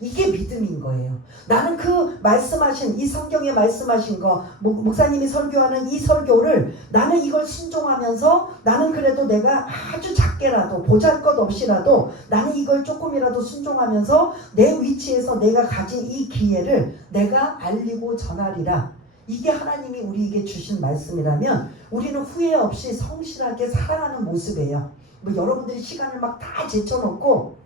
이게 믿음인 거예요. 나는 그 말씀하신 이 성경에 말씀하신 거, 목사님이 설교하는 이 설교를 나는 이걸 순종하면서, 나는 그래도 내가 아주 작게라도 보잘것없이라도 나는 이걸 조금이라도 순종하면서 내 위치에서 내가 가진 이 기회를 내가 알리고 전하리라. 이게 하나님이 우리에게 주신 말씀이라면 우리는 후회 없이 성실하게 살아가는 모습이에요. 여러분들이 시간을 막 다 제쳐놓고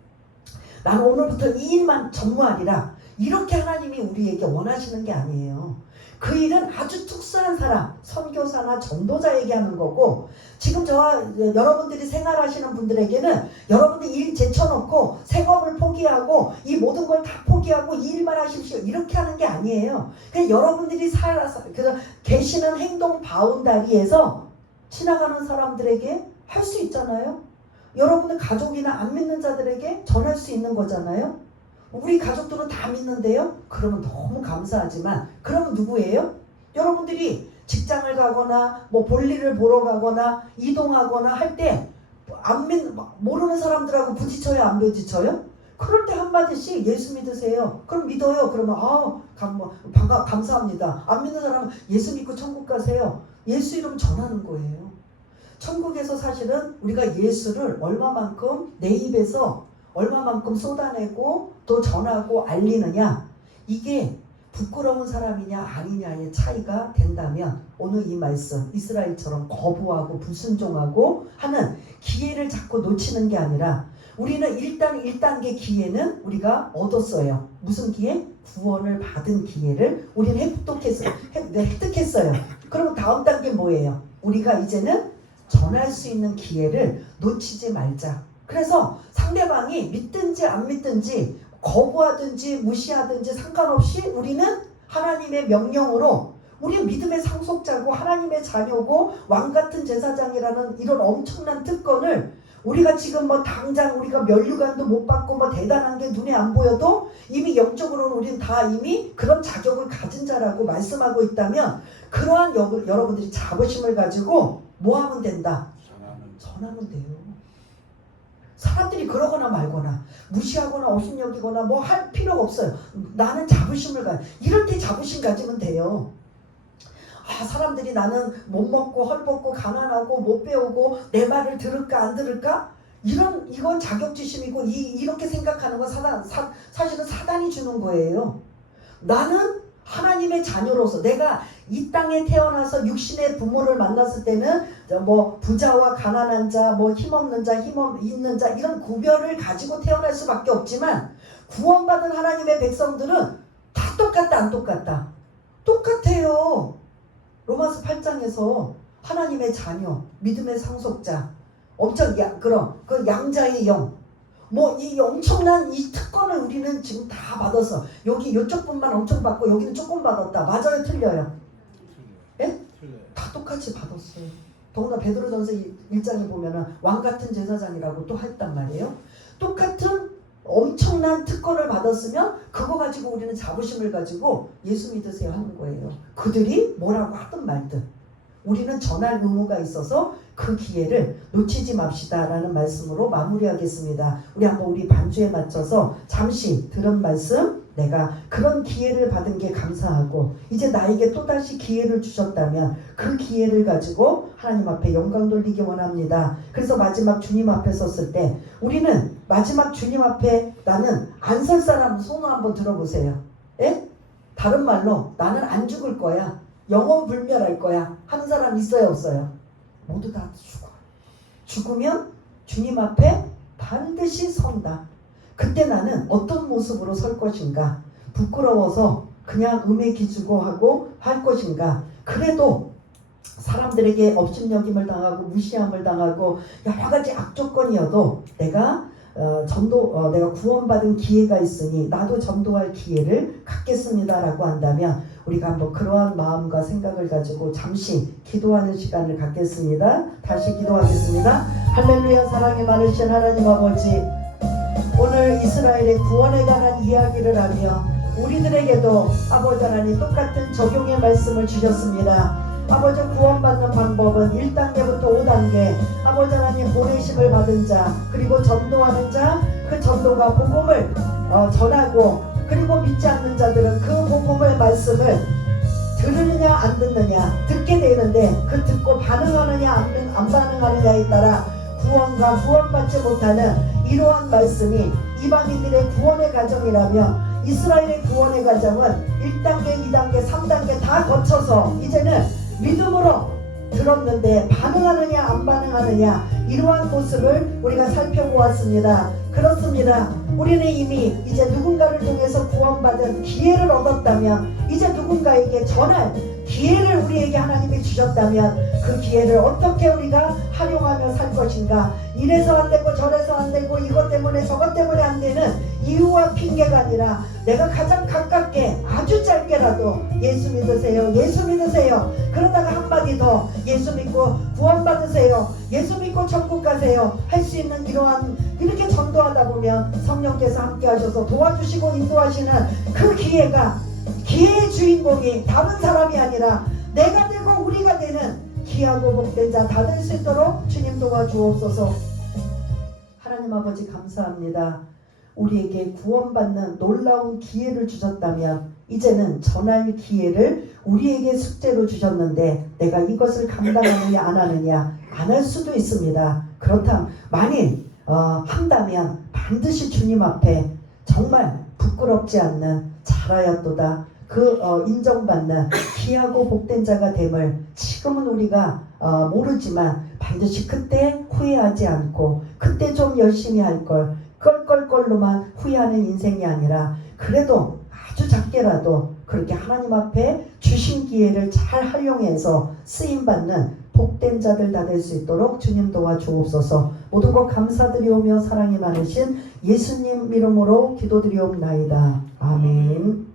나는 오늘부터 이 일만 전무하리라, 이렇게 하나님이 우리에게 원하시는 게 아니에요. 그 일은 아주 특수한 사람, 선교사나 전도자에게 하는 거고, 지금 저와 여러분들이 생활하시는 분들에게는 여러분들 일 제쳐놓고 생업을 포기하고 이 모든 걸 다 포기하고 이 일만 하십시오, 이렇게 하는 게 아니에요. 그냥 여러분들이 계시는 행동 바운다리에서 지나가는 사람들에게 할 수 있잖아요. 여러분의 가족이나 안 믿는 자들에게 전할 수 있는 거잖아요. 우리 가족들은 다 믿는데요? 그러면 너무 감사하지만, 그러면 누구예요? 여러분들이 직장을 가거나 볼일을 보러 가거나 이동하거나 할 때 모르는 사람들하고 부딪혀요, 안 부딪혀요? 그럴 때 한마디씩 예수 믿으세요. 그럼 믿어요. 그러면 감사합니다. 안 믿는 사람은 예수 믿고 천국 가세요. 예수 이름 전하는 거예요. 천국에서 사실은 우리가 예수를 얼마만큼 내 입에서 얼마만큼 쏟아내고 또 전하고 알리느냐, 이게 부끄러운 사람이냐 아니냐의 차이가 된다면, 오늘 이 말씀 이스라엘처럼 거부하고 불순종하고 하는 기회를 자꾸 놓치는 게 아니라, 우리는 일단 1단계 기회는 우리가 얻었어요. 무슨 기회? 구원을 받은 기회를 우리는 획득했어요. 그럼 다음 단계 뭐예요? 우리가 이제는 전할 수 있는 기회를 놓치지 말자. 그래서 상대방이 믿든지 안 믿든지 거부하든지 무시하든지 상관없이 우리는 하나님의 명령으로, 우리는 믿음의 상속자고 하나님의 자녀고 왕같은 제사장이라는 이런 엄청난 특권을, 우리가 지금 당장 우리가 면류관도 못 받고 대단한 게 눈에 안 보여도 이미 영적으로는 우리는 다 이미 그런 자격을 가진 자라고 말씀하고 있다면, 그러한 여러분들이 자부심을 가지고 뭐 하면 된다? 전하면 돼요. 사람들이 그러거나 말거나 무시하거나 업신여기거나 할 필요가 없어요. 나는 자부심을 이럴 때 자부심 가지면 돼요. 사람들이 나는 못 먹고 헐벗고 가난하고 못 배우고 내 말을 들을까 안 들을까? 이건 자격지심이고, 이렇게 생각하는 건 사실은 사단이 주는 거예요. 나는 하나님의 자녀로서, 내가 이 땅에 태어나서 육신의 부모를 만났을 때는 부자와 가난한 자, 힘없는 자, 힘 있는 자, 이런 구별을 가지고 태어날 수밖에 없지만, 구원받은 하나님의 백성들은 다 똑같다 안 똑같다? 똑같아요. 로마서 8장에서 하나님의 자녀, 믿음의 상속자, 그럼 그 양자의 영, 이 엄청난 이 특권을 우리는 지금 다 받아서, 요쪽 분만 엄청 받고 여기는 조금 받았다. 맞아요, 틀려요? 예? 다 똑같이 받았어요. 더구나 베드로전서 1장에 보면은 왕같은 제사장이라고 또 했단 말이에요. 똑같은 엄청난 특권을 받았으면 그거 가지고 우리는 자부심을 가지고 예수 믿으세요 하는 거예요. 그들이 뭐라고 하든 말든 우리는 전할 의무가 있어서 그 기회를 놓치지 맙시다 라는 말씀으로 마무리하겠습니다. 우리 한번 우리 반주에 맞춰서 잠시 들은 말씀 내가 그런 기회를 받은 게 감사하고 이제 나에게 또다시 기회를 주셨다면 그 기회를 가지고 하나님 앞에 영광 돌리기 원합니다. 그래서 마지막 주님 앞에 섰을 때 우리는 마지막 주님 앞에 나는 안 설 사람 손 한번 들어보세요. 예? 다른 말로 나는 안 죽을 거야. 영원 불멸할 거야. 하는 사람 있어요 없어요? 모두 다 죽어. 죽으면 주님 앞에 반드시 선다. 그때 나는 어떤 모습으로 설 것인가? 부끄러워서 그냥 음에 기주고 하고 할 것인가? 그래도 사람들에게 업신여김을 당하고 무시함을 당하고 여러 가지 악조건이어도 내가 내가 구원받은 기회가 있으니 나도 전도할 기회를 갖겠습니다라고 한다면 우리가 한번 그러한 마음과 생각을 가지고 잠시 기도하는 시간을 갖겠습니다. 다시 기도하겠습니다. 할렐루야. 사랑이 많으신 하나님 아버지, 오늘 이스라엘의 구원에 관한 이야기를 하며 우리들에게도 아버지 하나님 똑같은 적용의 말씀을 주셨습니다. 아버지 구원받는 방법은 1단계부터 5단계 아버지 하나님 보내심을 받은 자 그리고 전도하는 자 그 전도가 복음을 전하고 그리고 믿지 않는 자들은 그 복음의 말씀을 들으느냐 안 듣느냐 듣게 되는데 그 듣고 반응하느냐 안 반응하느냐에 따라 구원과 구원받지 못하는 이러한 말씀이 이방인들의 구원의 과정이라면 이스라엘의 구원의 과정은 1단계, 2단계, 3단계 다 거쳐서 이제는 믿음으로 들었는데 반응하느냐 안 반응하느냐 이러한 모습을 우리가 살펴보았습니다. 그렇습니다. 우리는 이미 이제 누군가를 통해서 구원받은 기회를 얻었다면 이제 누군가에게 전할 기회를 우리에게 하나님이 주셨다면 그 기회를 어떻게 우리가 활용하며 살 것인가. 이래서 안 되고 저래서 안 되고 이것 때문에 저것 때문에 안 되는 이유와 핑계가 아니라 내가 가장 가깝게 아주 짧게라도 예수 믿으세요, 예수 믿으세요. 그러다가 한마디 더 예수 믿고 구원받으세요, 예수 믿고 천국 가세요 할 수 있는 이렇게 전도하다 보면 성령께서 함께 하셔서 도와주시고 인도하시는 그 기회의 주인공이 다른 사람이 아니라 내가 되고 우리가 되는 귀하고 복된 자 다 될 수 있도록 주님 도와주옵소서. 하나님 아버지 감사합니다. 우리에게 구원받는 놀라운 기회를 주셨다면 이제는 전할 기회를 우리에게 숙제로 주셨는데 내가 이것을 감당하느냐 안 하느냐 안 할 수도 있습니다. 그렇다면 만일 한다면 반드시 주님 앞에 정말 부끄럽지 않는 잘하였도다 인정받는 귀하고 복된 자가 됨을 지금은 우리가 모르지만 반드시 그때 후회하지 않고 그때 좀 열심히 할걸 껄껄껄로만 후회하는 인생이 아니라 그래도 아주 작게라도 그렇게 하나님 앞에 주신 기회를 잘 활용해서 쓰임받는 복된 자들 다 될 수 있도록 주님 도와주옵소서. 모든 것 감사드리오며 사랑이 많으신 예수님 이름으로 기도드리옵나이다. 아멘.